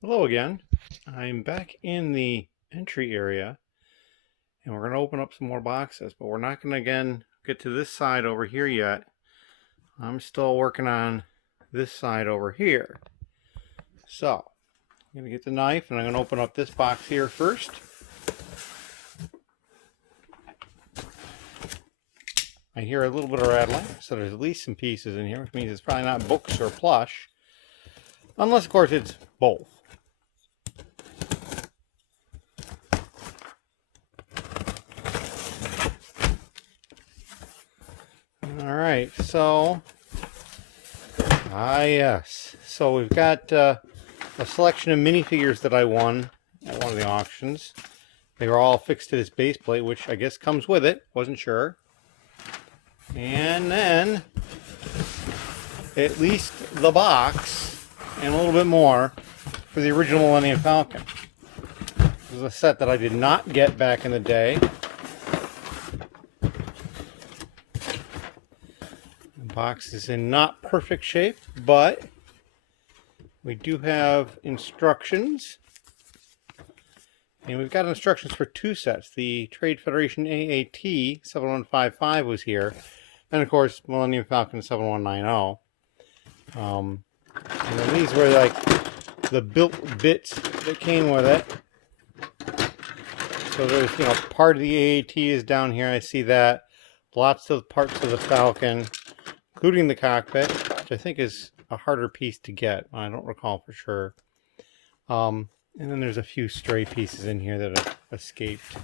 Hello again. I'm back in the entry area and we're going to open up some more boxes, but we're not going to again get to this side over here yet. I'm still working on this side over here. So I'm going to get the knife and I'm going to open up this box here first. I hear a little bit of rattling, so there's at least some pieces in here, which means it's probably not books or plush, unless of course it's both. Alright, so yes. So we've got a selection of minifigures that I won at one of the auctions. They were all fixed to this base plate, which I guess comes with it. Wasn't sure. And then at least the box and a little bit more for the original Millennium Falcon. This is a set that I did not get back in the day. The box is in not perfect shape, but we do have instructions. And we've got instructions for two sets. The Trade Federation AAT 7155 was here. And of course, Millennium Falcon 7190. And then these were like the built bits that came with it. So there's, part of the AAT is down here. I see that. Lots of parts of the Falcon, including the cockpit, which I think is a harder piece to get. I don't recall for sure. And then there's a few stray pieces in here that have escaped.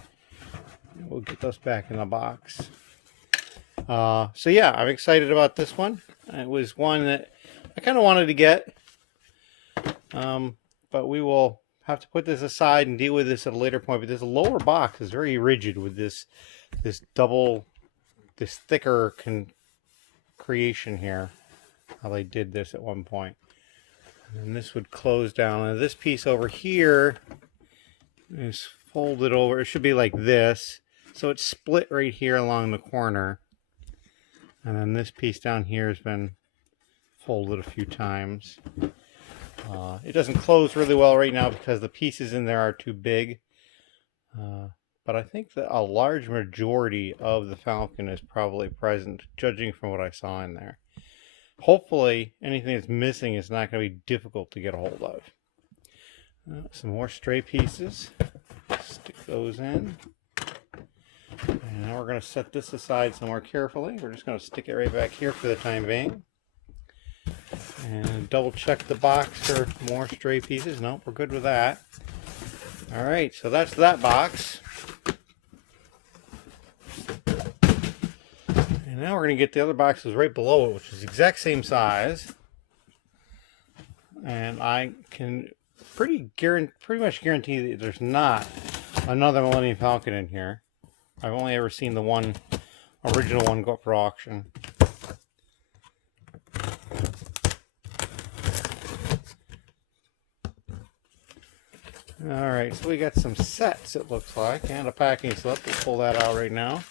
We'll get those back in the box. So yeah, I'm excited about this one. It was one that I kind of wanted to get. But we will have to put this aside and deal with this at a later point. But this lower box is very rigid with this thicker creation here. How they did this at one point. And this would close down. And this piece over here is folded over. It should be like this. So it's split right here along the corner. And then this piece down here has been folded a few times. It doesn't close really well right now because the pieces in there are too big. But I think that a large majority of the Falcon is probably present, judging from what I saw in there. Hopefully, anything that's missing is not going to be difficult to get a hold of. Some more stray pieces. Stick those in. And now we're going to set this aside somewhere carefully. We're just going to stick it right back here for the time being. And double check the box for more stray pieces. Nope, we're good with that. Alright, so that's that box. And now we're going to get the other boxes right below it, which is the exact same size. And I can pretty much guarantee that there's not another Millennium Falcon in here. I've only ever seen the one original one go up for auction. Alright, so we got some sets, it looks like, and a packing slip. We'll pull that out right now.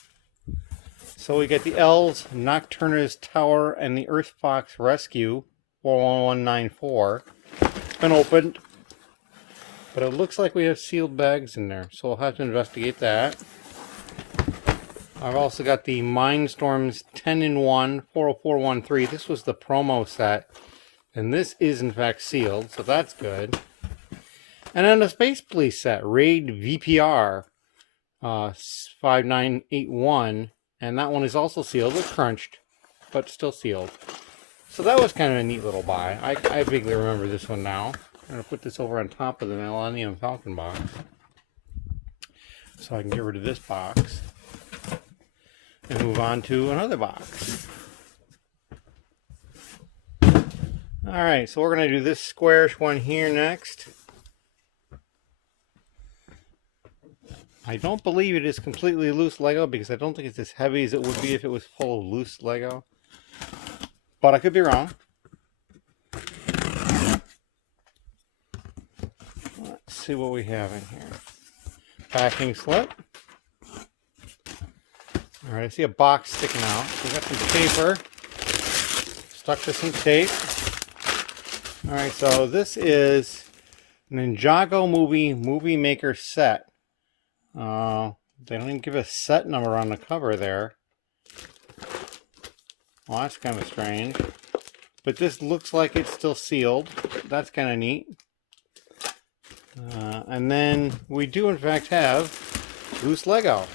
So we got the L's Nocturna's Tower and the Earth Fox Rescue 41194. It's been opened, but it looks like we have sealed bags in there, so we'll have to investigate that. I've also got the Mindstorms 10-in-1 40413. This was the promo set, and this is in fact sealed, so that's good. And then the Space Police set, Raid VPR 5981, and that one is also sealed. It's crunched, but still sealed. So that was kind of a neat little buy. I vaguely remember this one now. I'm going to put this over on top of the Millennium Falcon box, so I can get rid of this box and move on to another box. Alright, so we're going to do this squarish one here next. I don't believe it is completely loose Lego because I don't think it's as heavy as it would be if it was full of loose Lego. But I could be wrong. Let's see what we have in here. Packing slip. Alright, I see a box sticking out. We got some paper. Stuck to some tape. Alright, so this is Ninjago movie maker set. They don't even give a set number on the cover there. Well, that's kind of strange. But this looks like it's still sealed. That's kind of neat. And then we do in fact have loose Lego.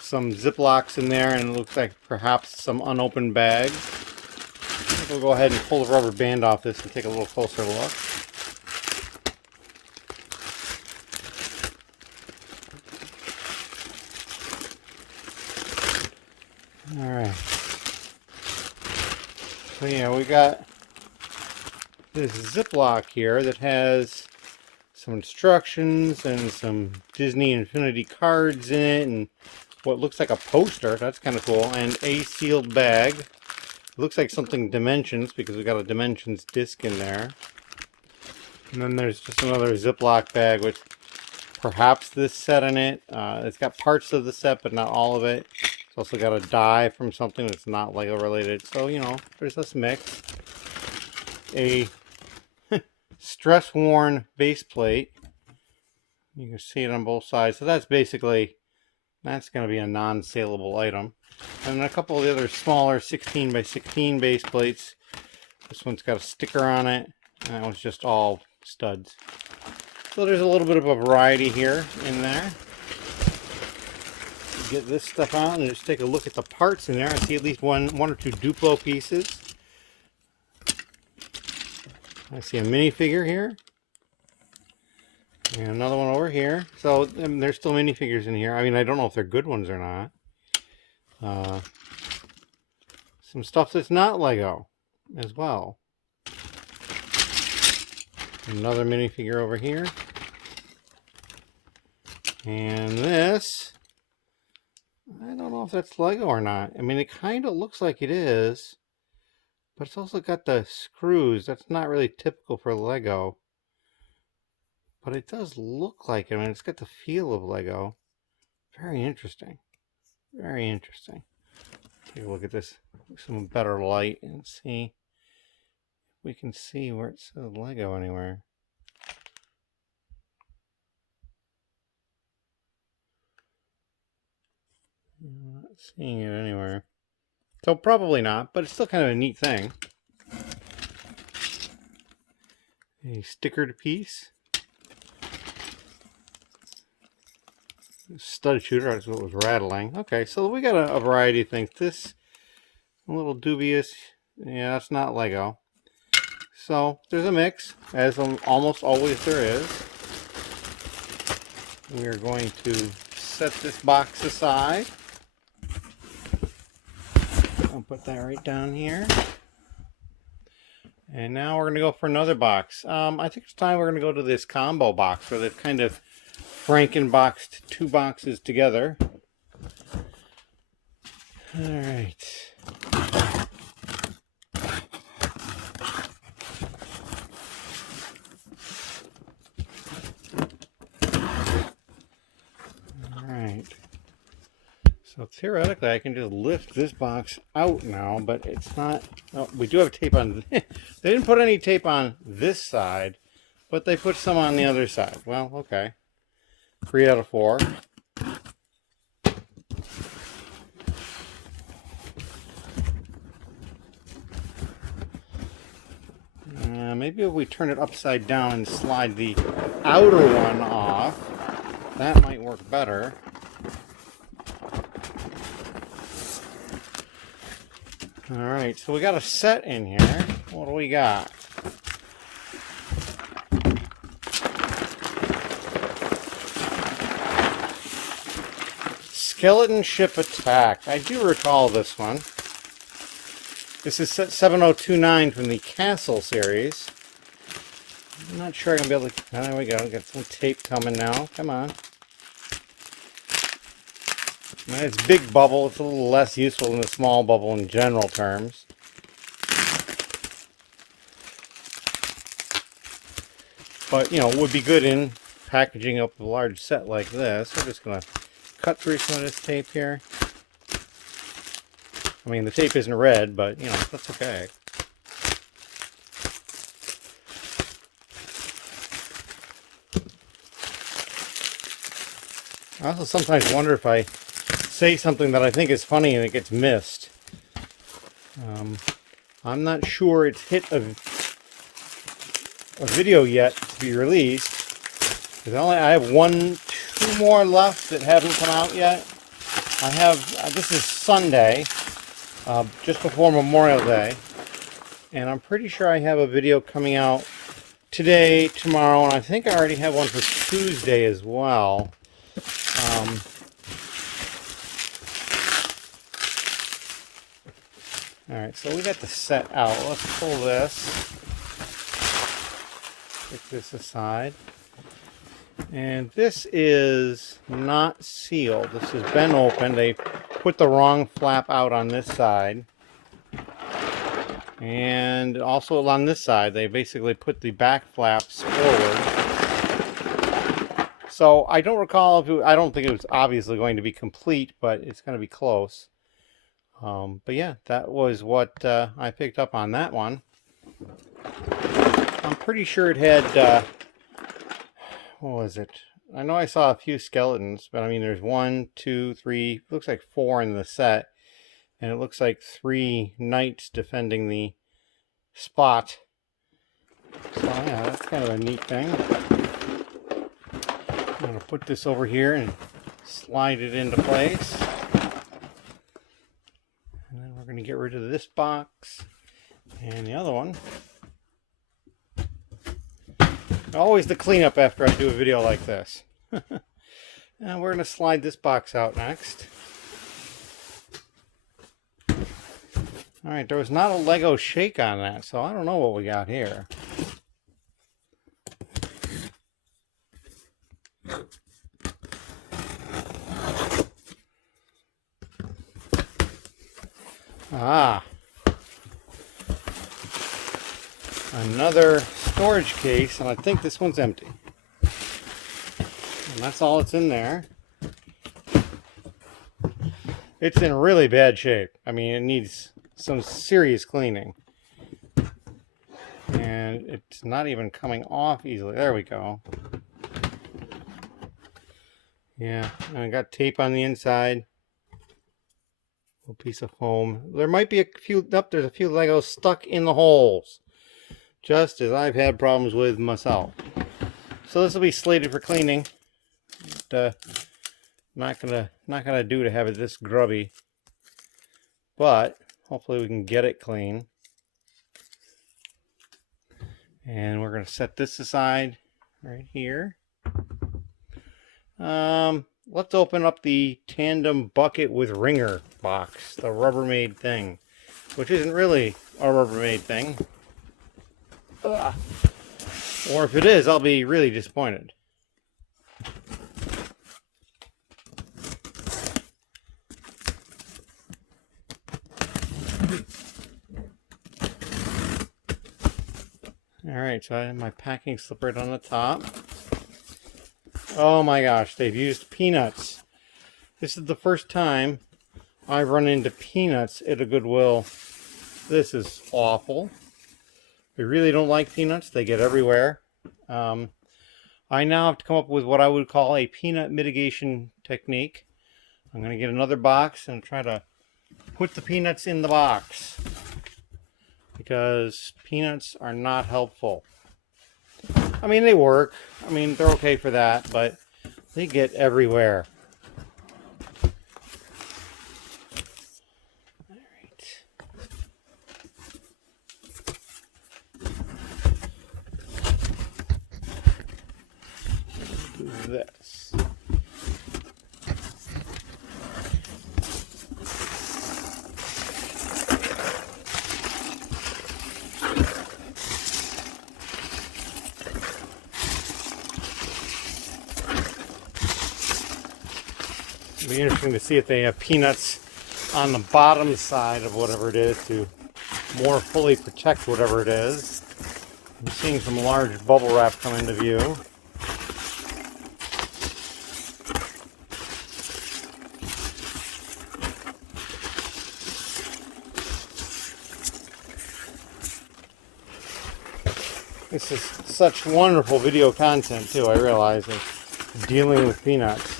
Some Ziplocs in there, and it looks like perhaps some unopened bags. I think we'll go ahead and pull the rubber band off this and take a little closer look. Alright. So yeah, we got this Ziploc here that has some instructions and some Disney Infinity cards in it, and what looks like a poster. That's kind of cool. And a sealed bag. It looks like something Dimensions, because we got a Dimensions disc in there. And then there's just another Ziploc bag with perhaps this set in it. It's got parts of the set, but not all of it. It's also got a die from something that's not Lego related. So, you know, there's this mix. A stress-worn base plate. You can see it on both sides. So that's basically, that's going to be a non-saleable item. And then a couple of the other smaller 16 by 16 base plates. This one's got a sticker on it. And that one's just all studs. So there's a little bit of a variety here in there. Get this stuff out and just take a look at the parts in there. I see at least one or two Duplo pieces. I see a minifigure here. And another one over here. So there's still minifigures in here. I mean, I don't know if they're good ones or not. Some stuff that's not Lego as well. Another minifigure over here. And this, I don't know if that's Lego or not. I mean, it kind of looks like it is. But it's also got the screws. That's not really typical for Lego. But it does look like it. I mean, it's got the feel of Lego. Very interesting. Very interesting. Take a look at this with some better light and see if we can see where it says Lego anywhere. I'm not seeing it anywhere. So probably not, but it's still kind of a neat thing. A stickered piece. Stud shooter, that's what was rattling. Okay, so we got a variety of things. This, a little dubious. Yeah, that's not Lego. So there's a mix, as almost always there is. We are going to set this box aside. I'll put that right down here. And now we're going to go for another box. I think it's time we're going to go to this combo box where they've kind of Frankenboxed two boxes together. Alright. Alright. So theoretically I can just lift this box out now, but it's not. Oh, we do have tape on. They didn't put any tape on this side, but they put some on the other side. Well, okay. 3 out of 4. Maybe if we turn it upside down and slide the outer one off, that might work better. Alright, so we got a set in here. What do we got? Skeleton Ship Attack. I do recall this one. This is set 7029 from the Castle series. I'm not sure I'm going to be able to... Oh, there we go. Got some tape coming now. Come on. It's big bubble. It's a little less useful than the small bubble in general terms. But, you know, it would be good in packaging up a large set like this. We're just going to cut through some of this tape here. I mean, the tape isn't red, but, you know, that's okay. I also sometimes wonder if I say something that I think is funny and it gets missed. I'm not sure it's hit a video yet to be released. I have two more left that haven't come out yet. I have, this is Sunday, just before Memorial Day. And I'm pretty sure I have a video coming out today, tomorrow, and I think I already have one for Tuesday as well. Alright, so we got the set out. Let's pull this. Take this aside. And this is not sealed. This has been opened. They put the wrong flap out on this side. And also on this side, they basically put the back flaps forward. So I don't recall if I don't think it was obviously going to be complete, but it's going to be close. But yeah, that was what I picked up on that one. I'm pretty sure it had, what was it? I know I saw a few skeletons, but I mean there's 1, 2, 3, looks like 4 in the set. And it looks like 3 knights defending the spot. So yeah, that's kind of a neat thing. I'm going to put this over here and slide it into place. And then we're going to get rid of this box and the other one. Always the cleanup after I do a video like this. And we're going to slide this box out next. Alright, there was not a Lego shake on that, so I don't know what we got here. Ah. Another storage case, and I think this one's empty. And that's all that's in there. It's in really bad shape. I mean, it needs some serious cleaning. And it's not even coming off easily. There we go. Yeah, and I got tape on the inside. A piece of foam. There might be a few, there's a few Legos stuck in the holes. Just as I've had problems with myself. So this will be slated for cleaning. But, not gonna do to have it this grubby. But hopefully we can get it clean. And we're going to set this aside right here. Let's open up the tandem bucket with ringer box, the Rubbermaid thing, which isn't really a Rubbermaid thing. Ugh. Or if it is, I'll be really disappointed. Alright, so I have my packing slip right on the top. Oh my gosh, they've used peanuts. This is the first time I've run into peanuts at a Goodwill. This is awful. I really don't like peanuts. They get everywhere. I now have to come up with what I would call a peanut mitigation technique. I'm going to get another box and try to put the peanuts in the box. Because peanuts are not helpful. I mean, they work. I mean, they're okay for that, but they get everywhere. All right. Do this. It'll be interesting to see if they have peanuts on the bottom side of whatever it is to more fully protect whatever it is. I'm seeing some large bubble wrap come into view. This is such wonderful video content too, I realize, of dealing with peanuts.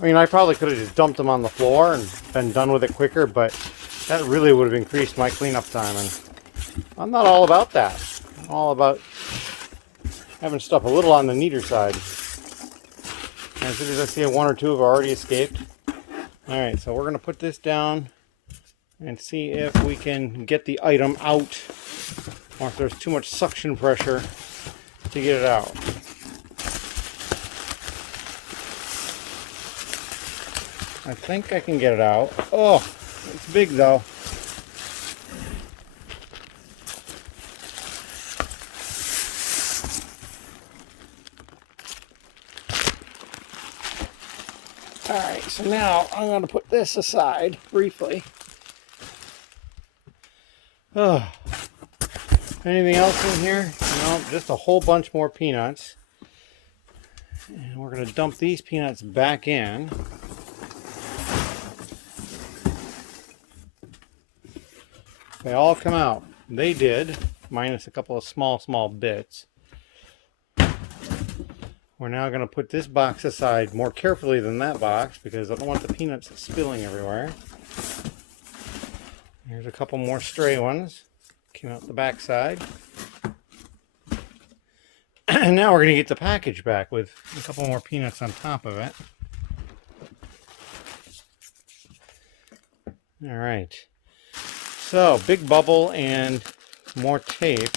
I mean, I probably could have just dumped them on the floor and been done with it quicker, but that really would have increased my cleanup time, and I'm not all about that. I'm all about having stuff a little on the neater side. As soon as I see one or two have already escaped. Alright, so we're going to put this down and see if we can get the item out, or if there's too much suction pressure to get it out. I think I can get it out. Oh, it's big though. Alright, so now I'm going to put this aside briefly. Oh. Anything else in here? No, just a whole bunch more peanuts. And we're going to dump these peanuts back in. They all come out. They did, minus a couple of small bits. We're now going to put this box aside more carefully than that box because I don't want the peanuts spilling everywhere. Here's a couple more stray ones. Came out the back side. And now we're going to get the package back with a couple more peanuts on top of it. Alright. So, big bubble and more tape.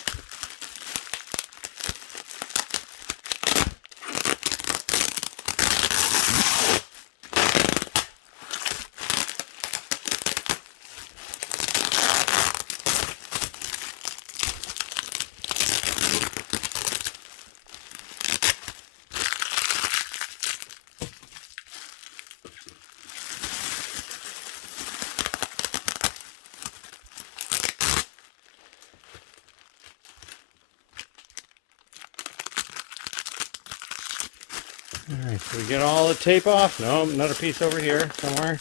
Alright, so we get all the tape off. No, another piece over here somewhere.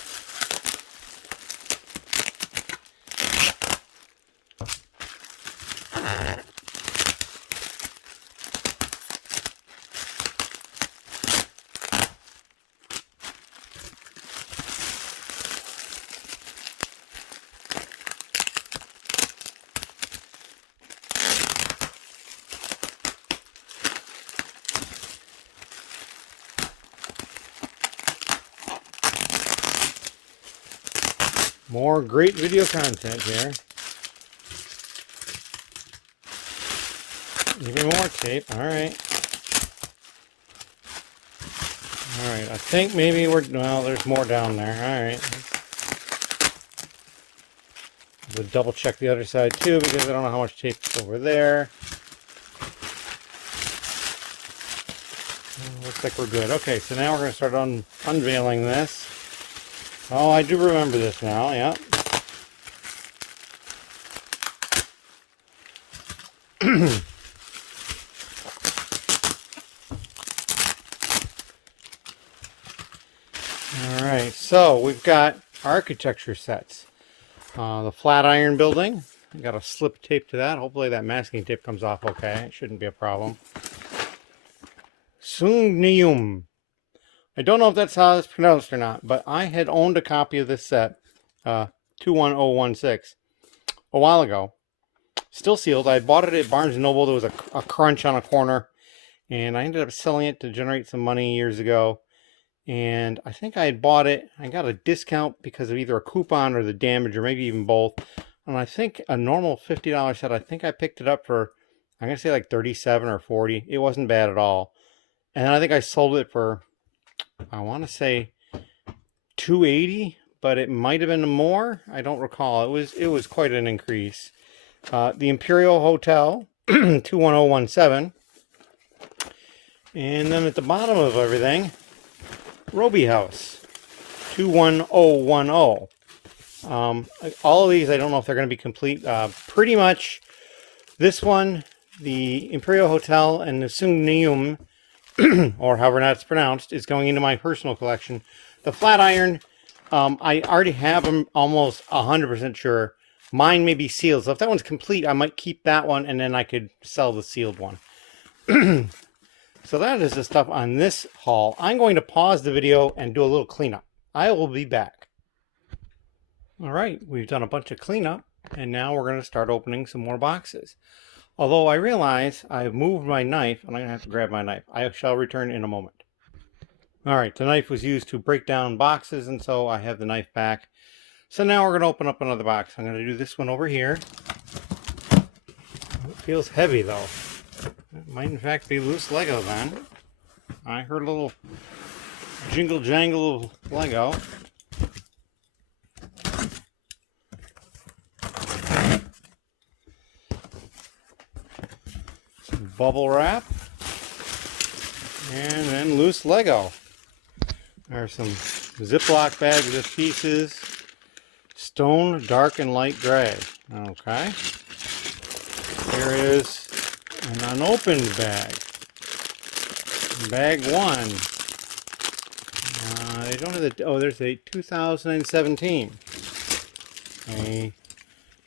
More great video content here. Even more tape. Alright. Alright, I think maybe well, there's more down there. Alright. We'll double check the other side too because I don't know how much tape is over there. Looks like we're good. Okay, so now we're going to start unveiling this. Oh, I do remember this now, yeah. Alright, so we've got architecture sets. The Flatiron building. I got a slip tape to that. Hopefully that masking tape comes off okay. It shouldn't be a problem. Sungnium. I don't know if that's how it's pronounced or not, but I had owned a copy of this set, 21016, a while ago. Still sealed. I bought it at Barnes & Noble. There was a crunch on a corner, and I ended up selling it to generate some money years ago. And I think I had bought it. I got a discount because of either a coupon or the damage, or maybe even both. And I think a normal $50 set, I think I picked it up for, I'm going to say like 37 or 40. It wasn't bad at all. And I think I sold it for, I want to say $280, but it might have been more. I don't recall. It was quite an increase. The Imperial Hotel, 21017. And then at the bottom of everything, Roby House, 21010. All of these, I don't know if they're going to be complete. Pretty much this one, the Imperial Hotel and the Sungnium, or however that's pronounced, is going into my personal collection. The Flatiron, I already have them almost 100% sure. Mine may be sealed, so if that one's complete, I might keep that one, and then I could sell the sealed one. So that is the stuff on this haul. I'm going to pause the video and do a little cleanup. I will be back. All right, we've done a bunch of cleanup, and now we're going to start opening some more boxes. Although I realize I've moved my knife, and I'm going to have to grab my knife. I shall return in a moment. All right, the knife was used to break down boxes, and so I have the knife back. So now we're going to open up another box. I'm going to do this one over here. It feels heavy, though. It might, in fact, be loose Lego, then. I heard a little jingle-jangle of Lego. Some bubble wrap. And then loose Lego. There are some Ziploc bags of pieces. Stone, dark and light gray. Okay. Here is an unopened bag. Bag one. They don't have the. Oh, there's a 2017. A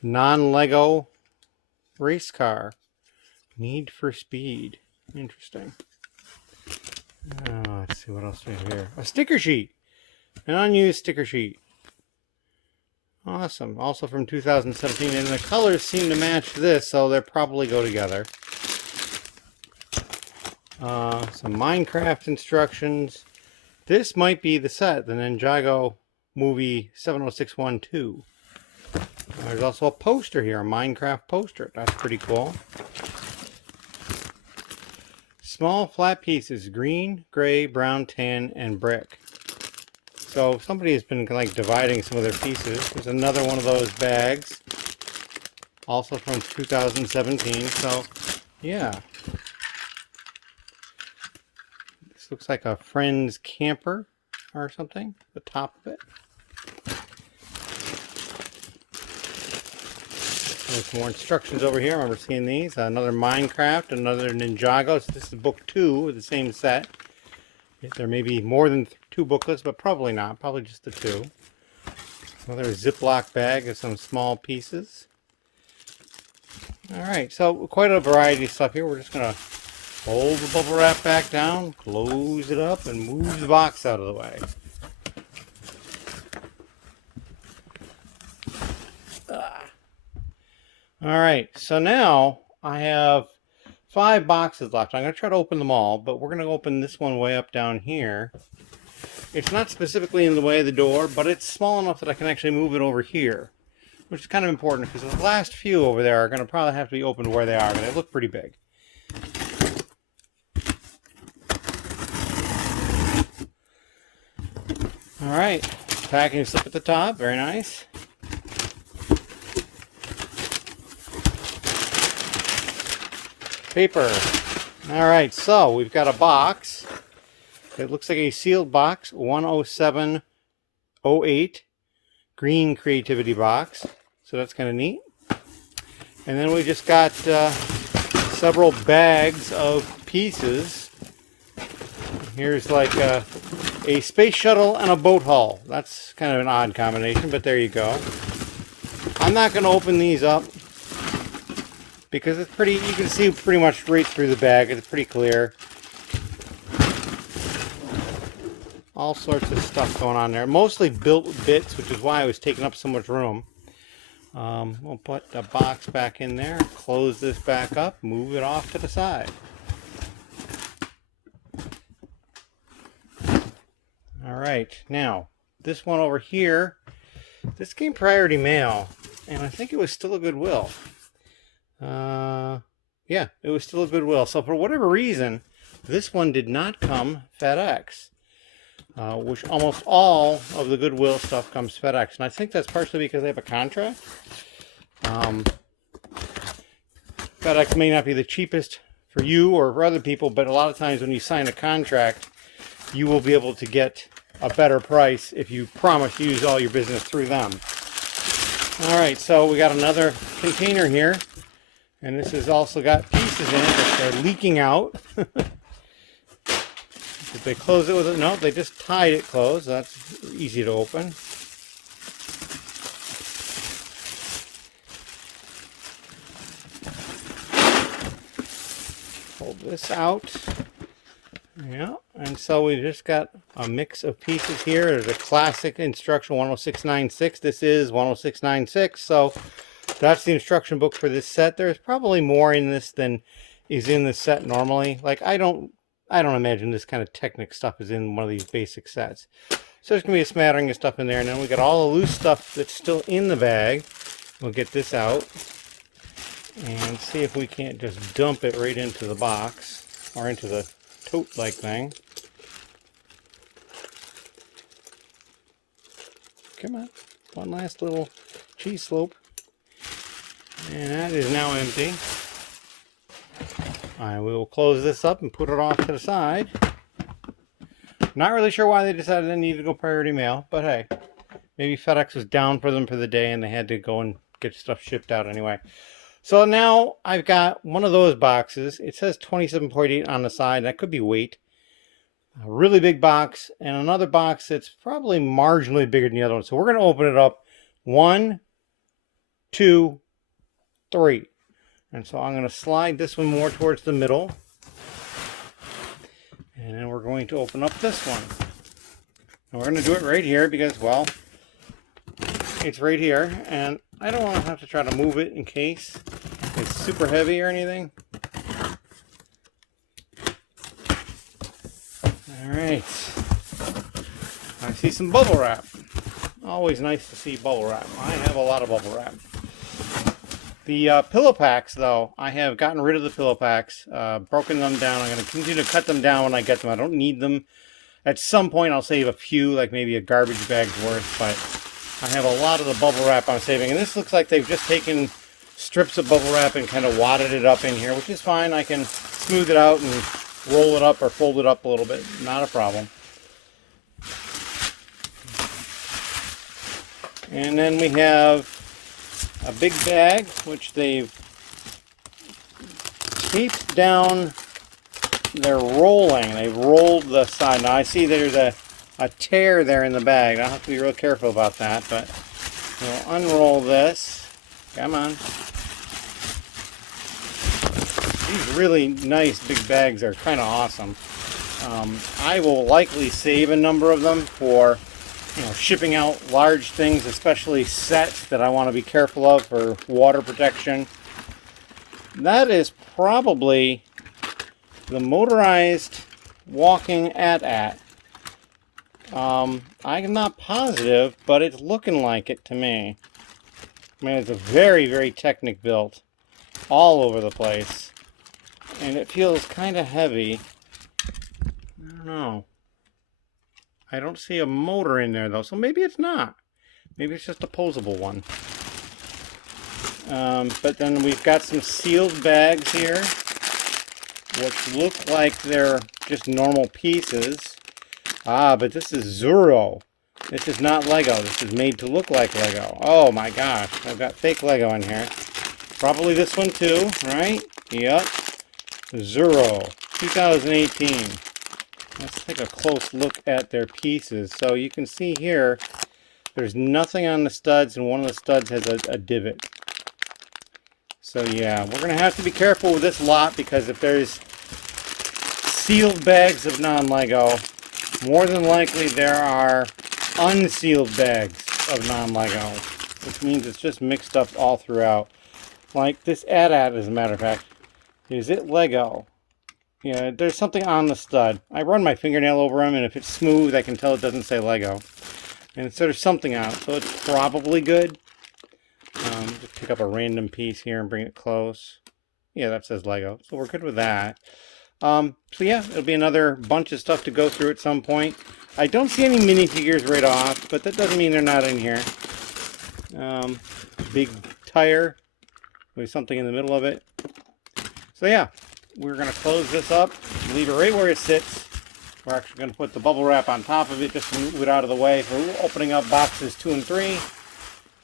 non-Lego race car. Need for Speed. Interesting. Let's see what else we have here. A sticker sheet. An unused sticker sheet. Awesome. Also from 2017. And the colors seem to match this, so they'll probably go together. Some Minecraft instructions. This might be the set, the Ninjago movie 70612. There's also a poster here, a Minecraft poster. That's pretty cool. Small flat pieces, green, gray, brown, tan, and brick. So somebody has been like dividing some of their pieces. There's another one of those bags. Also from 2017. So, yeah. This looks like a friend's camper or something. The top of it. There's some more instructions over here. I remember seeing these. Another Minecraft, another Ninjago. So this is book 2 of the same set. There may be more than 2 booklets, but probably not. Probably just the 2. Another Ziploc bag of some small pieces. Alright, so quite a variety of stuff here. We're just going to fold the bubble wrap back down, close it up, and move the box out of the way. Alright, so now I have 5 boxes left. I'm going to try to open them all, but we're going to open this one way up down here. It's not specifically in the way of the door, but it's small enough that I can actually move it over here, which is kind of important because the last few over there are going to probably have to be opened where they are, but they look pretty big. Alright, packing slip at the top, very nice. Paper. Alright, so we've got a box. It looks like a sealed box, 10708 green creativity box. So that's kind of neat. And then we just got several bags of pieces. Here's like a space shuttle and a boat hull. That's kind of an odd combination, but there you go. I'm not going to open these up because it's pretty, you can see pretty much right through the bag. It's pretty clear. All sorts of stuff going on there. Mostly built bits, which is why I was taking up so much room. We'll put the box back in there, close this back up, move it off to the side. Alright, now, this one over here, this came priority mail, and I think it was still a Goodwill. Yeah, it was still a Goodwill. So for whatever reason, this one did not come FedEx. Which almost all of the Goodwill stuff comes FedEx. And I think that's partially because they have a contract. FedEx may not be the cheapest for you or for other people, but a lot of times when you sign a contract, you will be able to get a better price if you promise to use all your business through them. Alright, so we got another container here. And this has also got pieces in it that are leaking out. Did they close it with it? No, they just tied it closed. That's easy to open. Hold this out. Yeah, and so we just got a mix of pieces here. There's a classic instruction 10696. This is 10696, so that's the instruction book for this set. There's probably more in this than is in the set normally. Like I don't imagine this kind of Technic stuff is in one of these basic sets. So there's gonna be a smattering of stuff in there, and then we got all the loose stuff that's still in the bag. We'll get this out and see if we can't just dump it right into the box or into the tote-like thing. Come on, one last little cheese slope. And that is now empty. I will close this up and put it off to the side. Not really sure why they decided they needed to go priority mail, but hey, maybe FedEx was down for them for the day and they had to go and get stuff shipped out anyway. So now I've got one of those boxes. It says 27.8 on the side. That could be weight. A really big box and another box that's probably marginally bigger than the other one. So we're going to open it up. 1, 2, 3. And so I'm going to slide this one more towards the middle. And then we're going to open up this one. And we're going to do it right here because, well, it's right here. And I don't want to have to try to move it in case it's super heavy or anything. Alright. I see some bubble wrap. Always nice to see bubble wrap. I have a lot of bubble wrap. The pillow packs, though, I have gotten rid of the pillow packs, broken them down. I'm going to continue to cut them down when I get them. I don't need them. At some point, I'll save a few, like maybe a garbage bag's worth, but I have a lot of the bubble wrap I'm saving. And this looks like they've just taken strips of bubble wrap and kind of wadded it up in here, which is fine. I can smooth it out and roll it up or fold it up a little bit. Not a problem. And then we have a big bag, which they've taped down. They're rolling. They've rolled the side. Now I see there's a tear there in the bag. I'll have to be real careful about that, but we'll unroll this. Come on. These really nice big bags are kind of awesome. I will likely save a number of them for shipping out large things, especially sets that I want to be careful of for water protection. That is probably the motorized walking AT-AT. I'm not positive, but it's looking like it to me. I mean, it's a very, very Technic built, all over the place. And it feels kind of heavy. I don't know. I don't see a motor in there, though, so maybe it's not. Maybe it's just a posable one. But then we've got some sealed bags here, which look like they're just normal pieces. Ah, but this is Zuro. This is not Lego. This is made to look like Lego. Oh my gosh, I've got fake Lego in here. Probably this one too, right? Yep. Zuro, 2018. Let's take a close look at their pieces. So you can see here, there's nothing on the studs, and one of the studs has a divot. So yeah, we're going to have to be careful with this lot, because if there's sealed bags of non-Lego, more than likely there are unsealed bags of non-Lego, which means it's just mixed up all throughout. Like this AT-AT, as a matter of fact. Is it Lego? Yeah, there's something on the stud. I run my fingernail over them, and if it's smooth, I can tell it doesn't say Lego. And so there's something on it, so it's probably good. Just pick up a random piece here and bring it close. Yeah, that says Lego, so we're good with that. So yeah, it'll be another bunch of stuff to go through at some point. I don't see any minifigures right off, but that doesn't mean they're not in here. Big tire with something in the middle of it. So yeah, we're going to close this up, leave it right where it sits. We're actually going to put the bubble wrap on top of it just to move it out of the way for opening up boxes 2 and 3.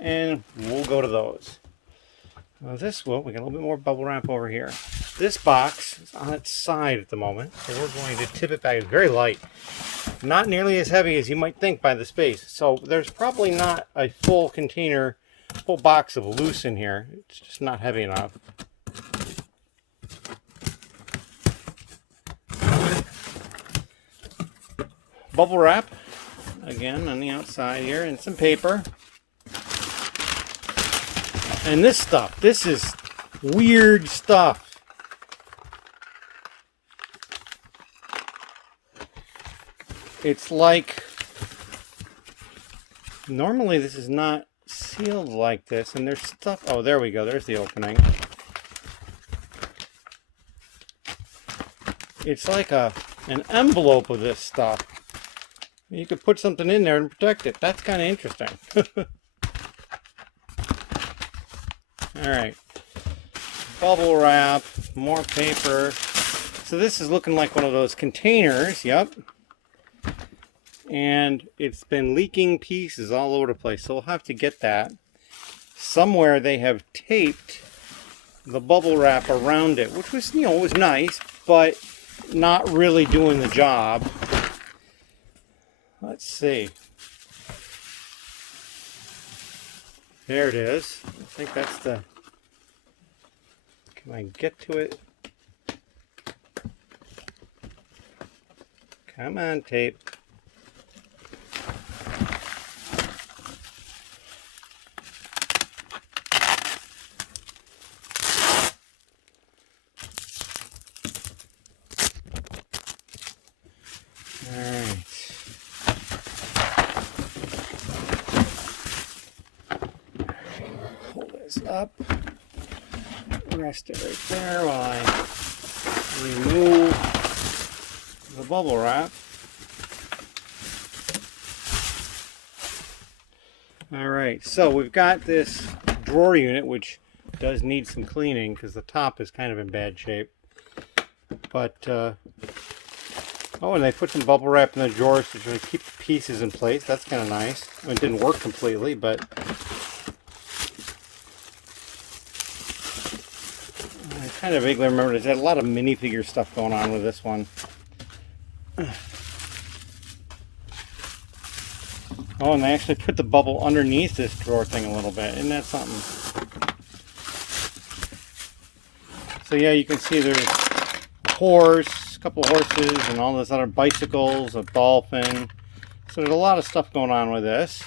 And we'll go to those. Well, we got a little bit more bubble wrap over here. This box is on its side at the moment, so we're going to tip it back. It's very light. Not nearly as heavy as you might think by the space. So there's probably not a full container, full box of loose in here. It's just not heavy enough. bubble wrap again on the outside here, and some paper. And this stuff, this is weird stuff. It's like, normally this is not sealed like this, and there's stuff, oh there we go, there's the opening. It's like an envelope of this stuff. You could put something in there and protect it. That's kind of interesting. Alright, bubble wrap, more paper. So this is looking like one of those containers, yep. And it's been leaking pieces all over the place, so we'll have to get that. Somewhere they have taped the bubble wrap around it, which was, you know, was nice, but not really doing the job. Let's see. There it is. I think that's the... Can I get to it? Come on, tape. Alright. Pull this up. Rest it right there while I remove the bubble wrap. Alright, so we've got this drawer unit, which does need some cleaning because the top is kind of in bad shape. But, oh, and they put some bubble wrap in the drawers to really keep the pieces in place. That's kind of nice. I mean, it didn't work completely, but I kind of vaguely remember there's a lot of minifigure stuff going on with this one. Oh, and they actually put the bubble underneath this drawer thing a little bit. Isn't that something? So yeah, you can see there's a horse, a couple of horses, and all those other bicycles, a dolphin. So there's a lot of stuff going on with this.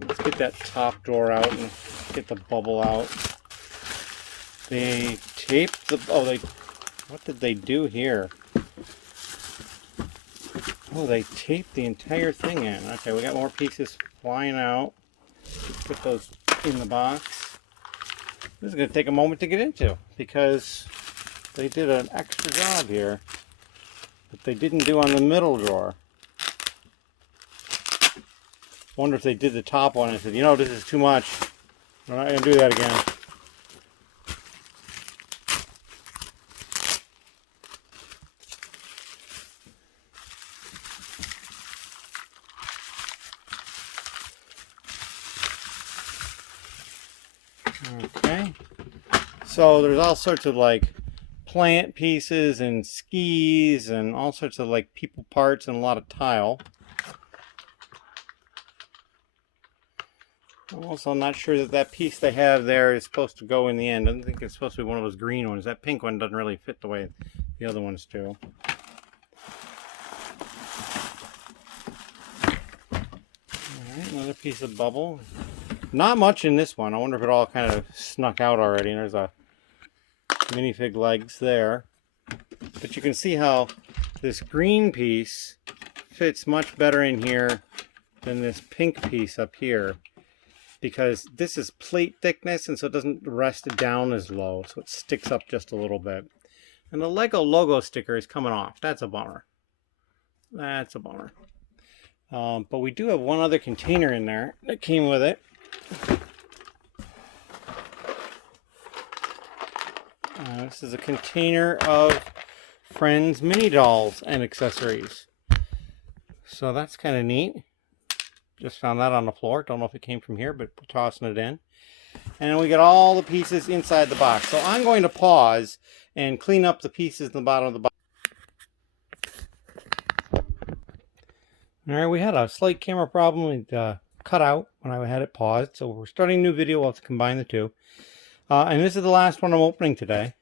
Let's get that top drawer out and get the bubble out. They taped the... Oh, they... What did they do here? Oh, they taped the entire thing in. Okay, we got more pieces flying out. Put those in the box. This is going to take a moment to get into because they did an extra job here that they didn't do on the middle drawer. Wonder if they did the top one and said, you know, this is too much. We're not going to do that again. Okay, so there's all sorts of like plant pieces and skis and all sorts of like people parts and a lot of tile. I'm also not sure that that piece they have there is supposed to go in the end. I don't think it's supposed to be one of those green ones. That pink one doesn't really fit the way the other ones do. Alright, another piece of bubble. Not much in this one. I wonder if it all kind of snuck out already. And there's a minifig legs there. But you can see how this green piece fits much better in here than this pink piece up here. Because this is plate thickness, and so it doesn't rest down as low. So it sticks up just a little bit. And the Lego logo sticker is coming off. That's a bummer. That's a bummer. But we do have one other container in there that came with it. This is a container of Friends mini dolls and accessories. So that's kind of neat. Just found that on the floor. Don't know if it came from here, but we're tossing it in. And we got all the pieces inside the box. So I'm going to pause and clean up the pieces in the bottom of the box. Alright, we had a slight camera problem. It cut out when I had it paused. So we're starting a new video. We'll have to combine the two. And this is the last one I'm opening today.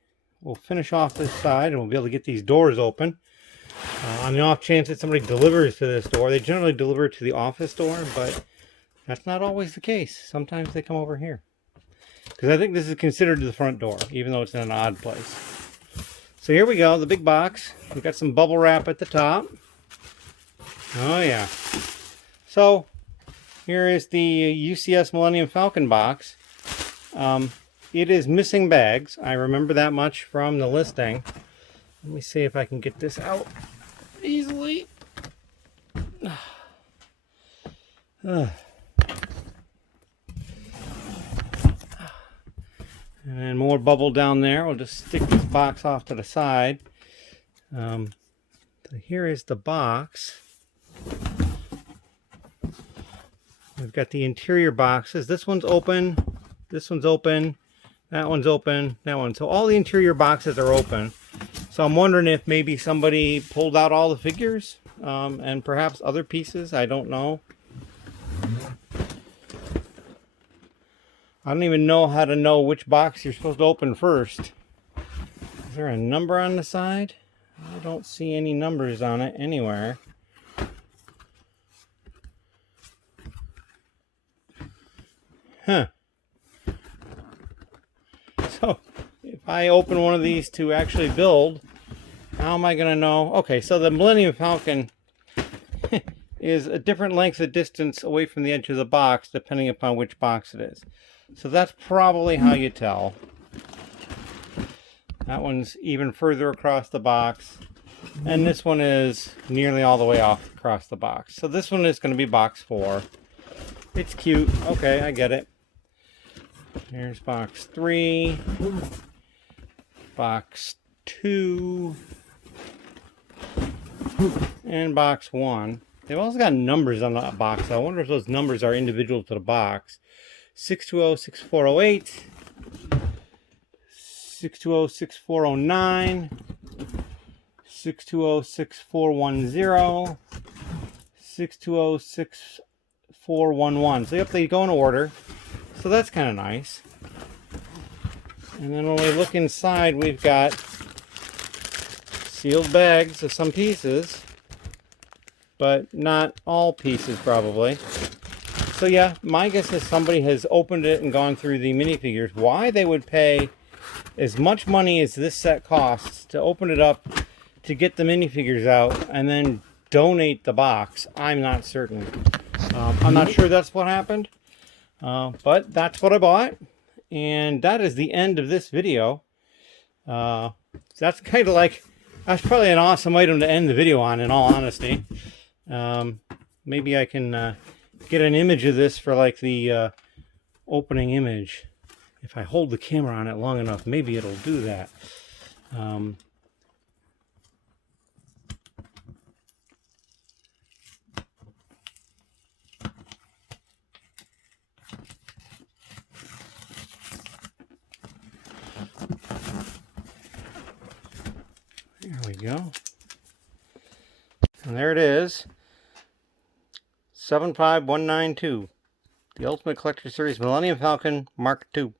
We'll finish off this side and we'll be able to get these doors open. On the off chance that somebody delivers to this door, they generally deliver to the office door, but that's not always the case. Sometimes they come over here. Because I think this is considered the front door, even though it's in an odd place. So here we go, the big box. We've got some bubble wrap at the top. Oh yeah. So here is the UCS Millennium Falcon box. It is missing bags. I remember that much from the listing. Let me see if I can get this out easily. And then more bubble down there. We'll just stick this box off to the side. So here is the box. We've got the interior boxes. This one's open. This one's open. That one's open. That one. So all the interior boxes are open. So I'm wondering if maybe somebody pulled out all the figures and perhaps other pieces. I don't know. I don't even know how to know which box you're supposed to open first. Is there a number on the side? I don't see any numbers on it anywhere. Huh. So, if I open one of these to actually build, how am I going to know? Okay, so the Millennium Falcon is a different length of distance away from the edge of the box, depending upon which box it is. So that's probably how you tell. That one's even further across the box. And this one is nearly all the way off across the box. So this one is going to be box 4. It's cute. Okay, I get it. Here's box 3. Box 2. And box 1. They've also got numbers on the box. I wonder if those numbers are individual to the box. 620-6408, 620-6409, 620-6410, 620-6411. So yep, they go in order. So that's kind of nice. And then when we look inside, we've got sealed bags of some pieces, but not all pieces probably. So yeah, my guess is somebody has opened it and gone through the minifigures. Why they would pay as much money as this set costs to open it up, to get the minifigures out, and then donate the box, I'm not certain. I'm not sure that's what happened, but that's what I bought. And that is the end of this video. That's kind of like, that's probably an awesome item to end the video on, in all honesty. Maybe I can get an image of this for like the opening image. If I hold the camera on it long enough, maybe it'll do that. There we go. And there it is. 75192. The Ultimate Collector Series Millennium Falcon Mark II.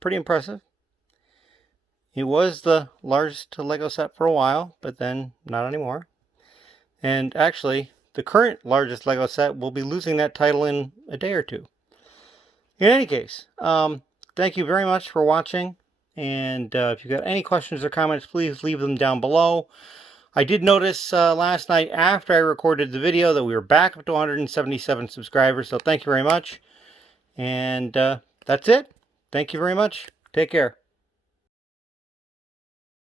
Pretty impressive. It was the largest Lego set for a while, but then not anymore. And actually, the current largest Lego set will be losing that title in a day or two. In any case, thank you very much for watching. And if you've got any questions or comments, please leave them down below. I did notice last night after I recorded the video that we were back up to 177 subscribers, so thank you very much. And that's it. Thank you very much. Take care.